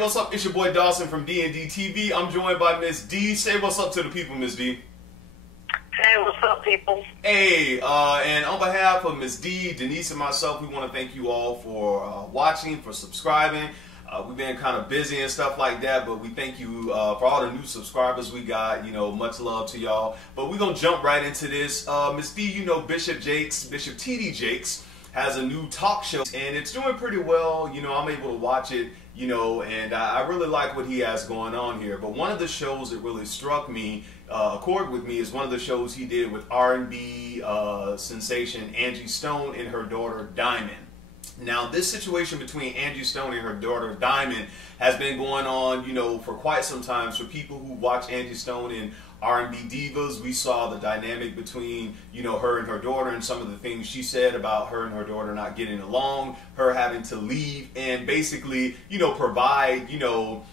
What's up? It's your boy Dawson from D&D TV. I'm joined by Miss D. Say what's up to the people, Miss D. Hey, what's up, people? Hey, and on behalf of Miss D, Denise, and myself, we want to thank you all for watching, for subscribing. We've been kind of busy and stuff like that, but we thank you for all the new subscribers we got. You know, much love to y'all. But we're going to jump right into this. Miss D, you know, Bishop T.D. Jakes has a new talk show, and it's doing pretty well. You know, I'm able to watch it, you know, and I really like what he has going on here. But one of the shows that really struck me, chord with me, is one of the shows he did with R&B sensation Angie Stone and her daughter Diamond. Now, this situation between Angie Stone and her daughter Diamond has been going on, you know, for quite some time. For people who watch Angie Stone and R&B divas, we saw the dynamic between, you know, her and her daughter, and some of the things she said about her and her daughter not getting along, her having to leave and basically, you know, provide, you know,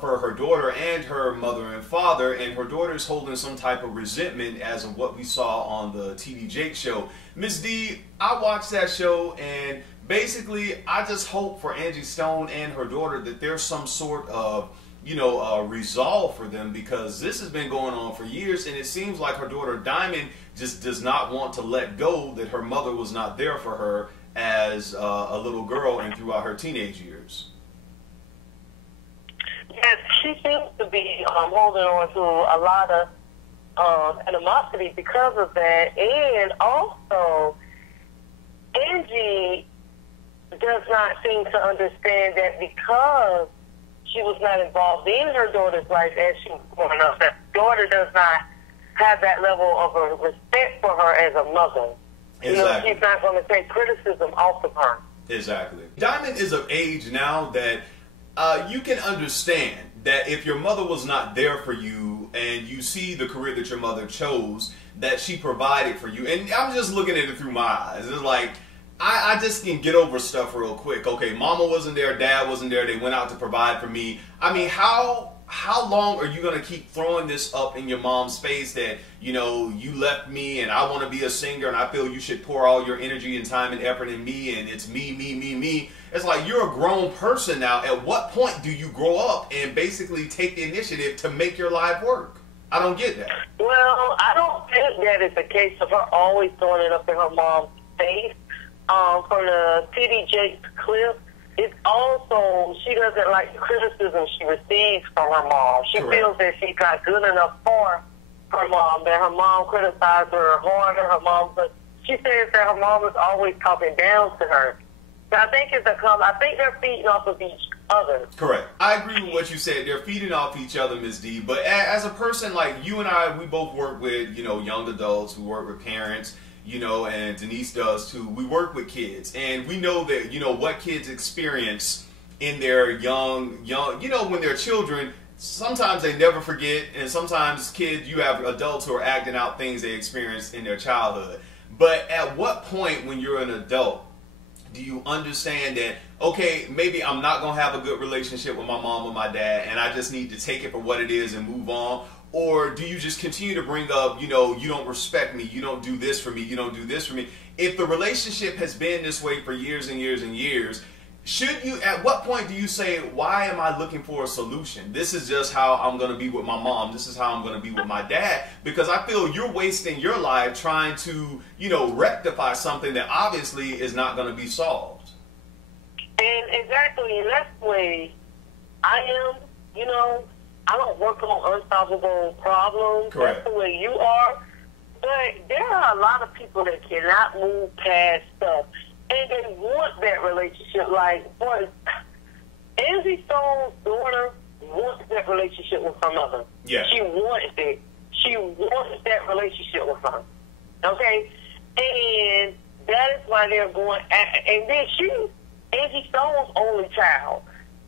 for her daughter and her mother and father, and her daughter's holding some type of resentment as of what we saw on the T.D. Jakes show. Miss D, I watched that show, and basically I just hope for Angie Stone and her daughter that there's some sort of, you know, resolve for them, because this has been going on for years, and it seems like her daughter Diamond just does not want to let go that her mother was not there for her as a little girl and throughout her teenage years. Yes, she seems to be holding on to a lot of animosity because of that, and also Angie does not seem to understand that because she was not involved in her daughter's life as she was growing up, that daughter does not have that level of a respect for her as a mother. Exactly. You know, she's not going to take criticism off of her. Exactly. Diamond is of age now that you can understand that if your mother was not there for you and you see the career that your mother chose, that she provided for you. And I'm just looking at it through my eyes. It's like, I just can get over stuff real quick. Okay, mama wasn't there, dad wasn't there, they went out to provide for me. I mean, how long are you going to keep throwing this up in your mom's face that, you know, you left me and I want to be a singer and I feel you should pour all your energy and time and effort in me, and it's me, me, me, me. It's like, you're a grown person now. At what point do you grow up and basically take the initiative to make your life work? I don't get that. Well, I don't think that is the case of her always throwing it up in her mom's face. From the T.D. Jakes clip, it's also, she doesn't like the criticism she receives from her mom. She Correct. feels that she's not good enough for her mom, that her mom criticized her harder, her mom, but she says that her mom is always talking down to her. So I think I think they're feeding off of each other. Correct. I agree with what you said. They're feeding off each other, Ms. D. But as a person like you and I, we both work with, you know, young adults. We work with parents, you know, and Denise does too. We work with kids, and we know that, you know, what kids experience in their young, you know, when they're children, sometimes they never forget, and sometimes kids, you have adults who are acting out things they experienced in their childhood. But at what point when you're an adult do you understand that, okay, maybe I'm not going to have a good relationship with my mom or my dad, and I just need to take it for what it is and move on? Or do you just continue to bring up, you know, you don't respect me, you don't do this for me, you don't do this for me? If the relationship has been this way for years and years and years, should you, at what point do you say, why am I looking for a solution? This is just how I'm going to be with my mom. This is how I'm going to be with my dad. Because I feel you're wasting your life trying to, you know, rectify something that obviously is not going to be solved. And exactly, and that's the way I am, you know. I don't work on unsolvable problems. Correct. That's the way you are. But there are a lot of people that cannot move past stuff, and they want that relationship. Like, boy, Angie Stone's daughter wants that relationship with her mother. Yeah. She wants it. She wants that relationship with her. Okay? And that is why they're going, and then she's Angie Stone's only child.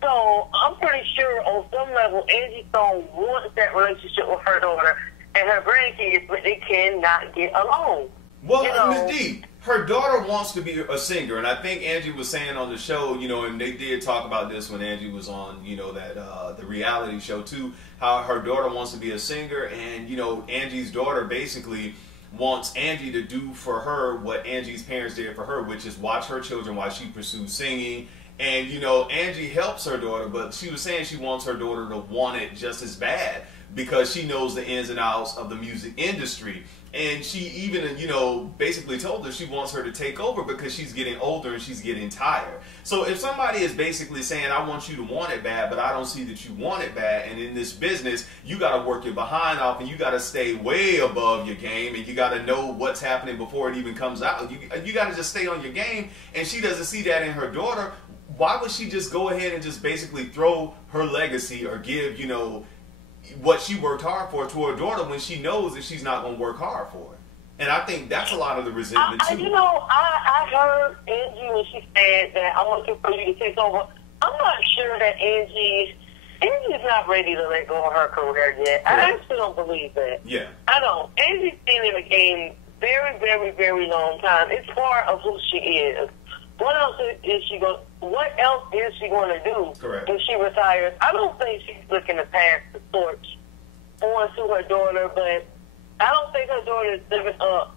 So I'm pretty sure on some level Angie Stone wants that relationship with her daughter and her grandkids, but they cannot get along. Well, you know, Ms. D, her daughter wants to be a singer, and I think Angie was saying on the show, you know, and they did talk about this when Angie was on, you know, that the reality show too, how her daughter wants to be a singer, and, you know, Angie's daughter basically wants Angie to do for her what Angie's parents did for her, which is watch her children while she pursues singing And, you know, Angie helps her daughter, but she was saying she wants her daughter to want it just as bad because she knows the ins and outs of the music industry. And she even, you know, basically told her she wants her to take over because she's getting older and she's getting tired. So if somebody is basically saying, I want you to want it bad, but I don't see that you want it bad, and in this business, you got to work your behind off and you got to stay way above your game and you got to know what's happening before it even comes out. You got to just stay on your game, and she doesn't see that in her daughter. Why would she just go ahead and just basically throw her legacy or give, you know, what she worked hard for to her daughter when she knows that she's not going to work hard for it? And I think that's a lot of the resentment too. You know, I heard Angie when she said that I want for you to take over. I'm not sure that Angie's not ready to let go of her career yet. Correct. I actually don't believe that. Yeah. I don't. Angie's been in the game very, very, very long time. It's part of who she is. What else is she going to do Correct. when she retires? I don't think she's looking to pass the torch on to her daughter, but I don't think her daughter is living up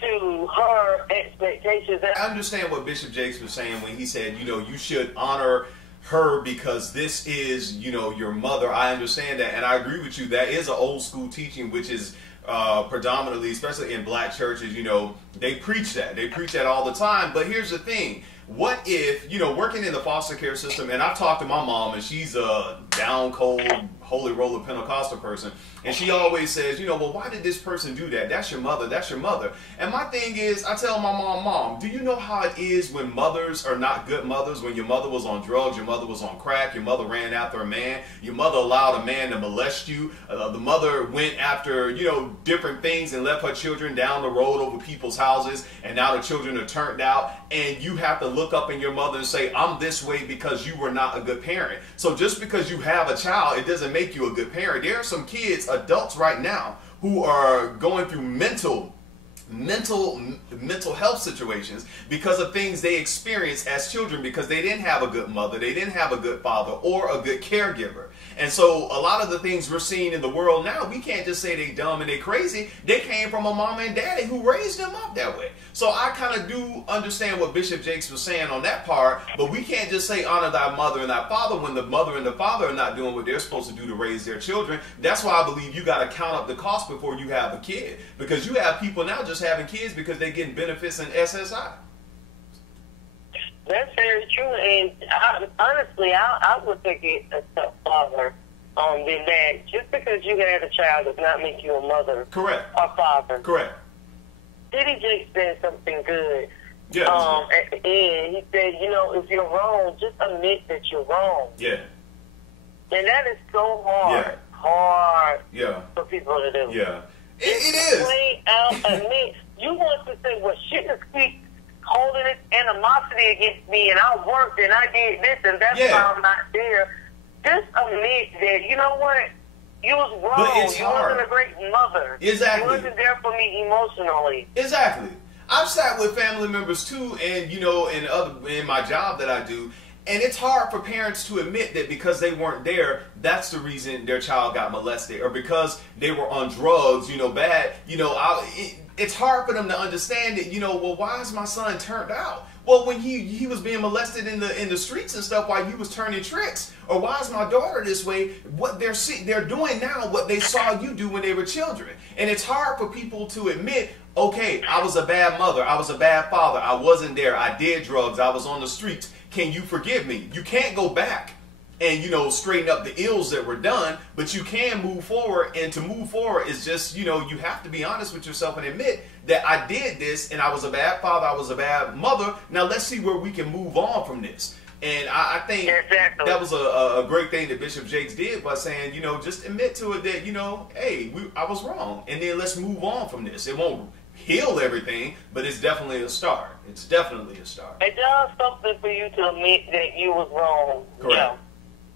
to her expectations. I understand what Bishop Jakes was saying when he said, you know, you should honor her because this is, you know, your mother. I understand that, and I agree with you. That is an old school teaching, which is predominantly, especially in black churches, you know, they preach that. They preach that all the time. But here's the thing. What if, you know, working in the foster care system, and I've talked to my mom, and she's a down cold, holy roller Pentecostal person, and she always says, you know, well, why did this person do that? That's your mother. That's your mother. And my thing is, I tell my mom, do you know how it is when mothers are not good mothers? When your mother was on drugs, your mother was on crack, your mother ran after a man, your mother allowed a man to molest you, the mother went after, you know, different things and left her children down the road over people's houses, and now the children are turned out, and you have to look up in your mother and say, I'm this way because you were not a good parent. So just because you have a child, it doesn't make you a good parent. There are some kids, adults right now, who are going through mental health situations because of things they experienced as children, because they didn't have a good mother, they didn't have a good father or a good caregiver. And so a lot of the things we're seeing in the world now, we can't just say they dumb and they crazy. They came from a mama and daddy who raised them up that way. So I kind of do understand what Bishop Jakes was saying on that part, but we can't just say honor thy mother and thy father when the mother and the father are not doing what they're supposed to do to raise their children. That's why I believe you got to count up the cost before you have a kid, because you have people now just having kids because they're getting benefits and SSI. That's very true, and honestly, I would think it a stepfather than that. Just because you had a child does not make you a mother. Correct. Or father. Correct. Diddy Jake said something good. Yeah. At the end, he said, you know, if you're wrong, just admit that you're wrong. Yeah. And that is so hard. Yeah. Hard. Yeah. For people to do. Yeah. It is. Plain out admit. You want to say, well, shit just keep holding this animosity against me, and I worked and I did this, and that's why I'm not there. Just admit that, you know what? You was wrong. But it's hard. You wasn't a great mother. Exactly. You wasn't there for me emotionally. Exactly. I've sat with family members too, and you know, in my job that I do, and it's hard for parents to admit that because they weren't there, that's the reason their child got molested, or because they were on drugs, you know, bad, you know, it's hard for them to understand that, you know, well, why is my son turned out? Well, when he was being molested in the streets and stuff while he was turning tricks, or why is my daughter this way? What they're doing now, what they saw you do when they were children. And it's hard for people to admit, okay, I was a bad mother, I was a bad father, I wasn't there, I did drugs, I was on the streets. Can you forgive me? You can't go back and, you know, straighten up the ills that were done, but you can move forward. And to move forward is just, you know, you have to be honest with yourself and admit that I did this and I was a bad father, I was a bad mother. Now let's see where we can move on from this. And I think that was a great thing that Bishop Jakes did by saying, you know, just admit to it that, you know, hey, I was wrong. And then let's move on from this. It won't heal everything, but it's definitely a start. It's definitely a start. It does something for you to admit that you was wrong. Correct.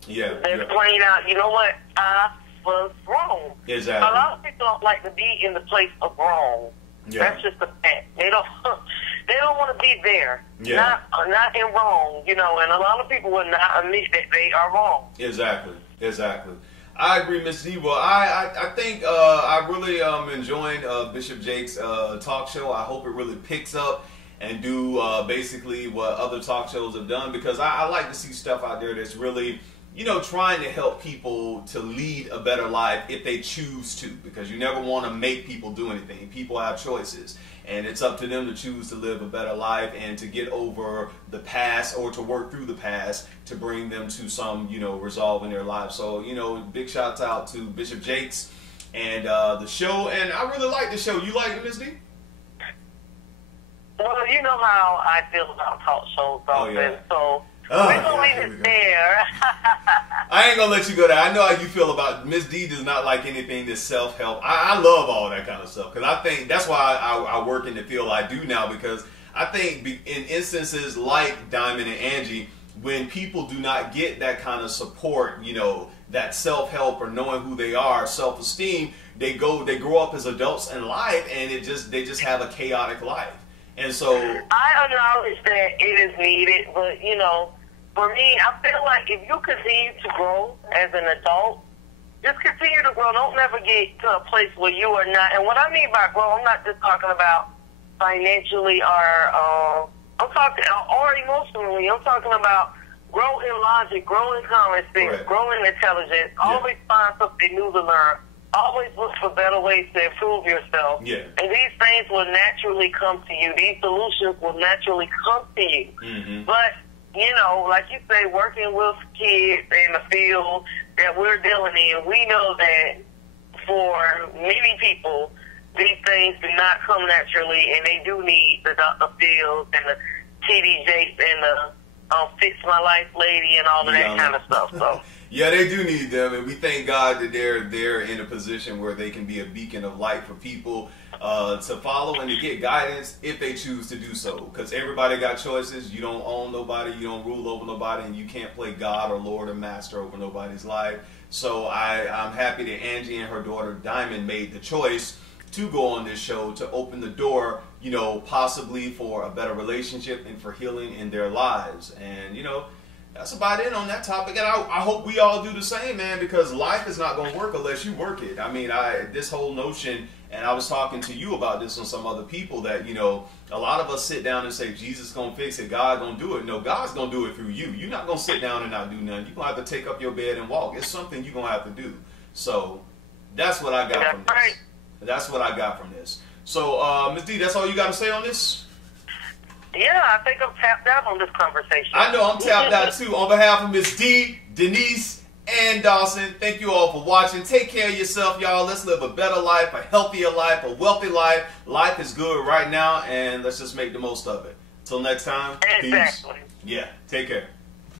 Yeah. That's plain out. You know what? I was wrong. Exactly. A lot of people don't like to be in the place of wrong. Yeah. That's just a fact. They don't want to be there. Yeah. Not in wrong, you know, and a lot of people would not admit that they are wrong. Exactly. Exactly. I agree, Ms. D. Well, I think I really enjoying Bishop Jakes' talk show. I hope it really picks up and do basically what other talk shows have done, because I like to see stuff out there that's really, you know, trying to help people to lead a better life if they choose to, because you never want to make people do anything. People have choices, and it's up to them to choose to live a better life and to get over the past, or to work through the past to bring them to some, you know, resolve in their lives. So, you know, big shouts out to Bishop Jakes and the show, and I really like the show. You like it, Ms. D? Well, you know how I feel about talk shows, oh, yeah. So we're gonna leave it there. I ain't gonna let you go there. I know how you feel about Ms. D. Does not like anything that's self-help. I love all that kind of stuff, because I think that's why I work in the field I do now, because I think in instances like Diamond and Angie, when people do not get that kind of support, you know, that self-help or knowing who they are, self-esteem, they grow up as adults in life, and they just have a chaotic life. And so I acknowledge that it is needed, but you know, for me, I feel like if you continue to grow as an adult, just continue to grow. Don't never get to a place where you are not. And what I mean by grow, I'm not just talking about financially or I'm talking or emotionally. I'm talking about grow in logic, grow in common sense, right. grow in intelligence. Always find something new to learn. Always look for better ways to improve yourself. Yeah. And these things will naturally come to you. These solutions will naturally come to you. Mm-hmm. But, you know, like you say, working with kids in the field that we're dealing in, we know that for many people, these things do not come naturally, and they do need the Dr. Phils and the TD Jakes and the Fix My Life Lady and all of that kind of stuff. So. Yeah, they do need them, and we thank God that they're in a position where they can be a beacon of light for people to follow and to get guidance if they choose to do so. Because everybody got choices. You don't own nobody, you don't rule over nobody, and you can't play God or Lord or Master over nobody's life. So I'm happy that Angie and her daughter Diamond made the choice to go on this show to open the door, you know, possibly for a better relationship and for healing in their lives. And, you know, that's about it on that topic. And I hope we all do the same, man, because life is not going to work unless you work it. I mean, this whole notion, and I was talking to you about this on some other people, that, you know, a lot of us sit down and say, Jesus going to fix it, God going to do it. No, God's going to do it through you. You're not going to sit down and not do nothing. You're going to have to take up your bed and walk. It's something you're going to have to do. So that's what I got from this. That's what I got from this. So, Ms. D, that's all you got to say on this? Yeah, I think I'm tapped out on this conversation. I know I'm tapped out too. On behalf of Ms. D, Denise, and Dawson, thank you all for watching. Take care of yourself, y'all. Let's live a better life, a healthier life, a wealthy life. Life is good right now, and let's just make the most of it. Till next time, exactly. Peace. Yeah, take care.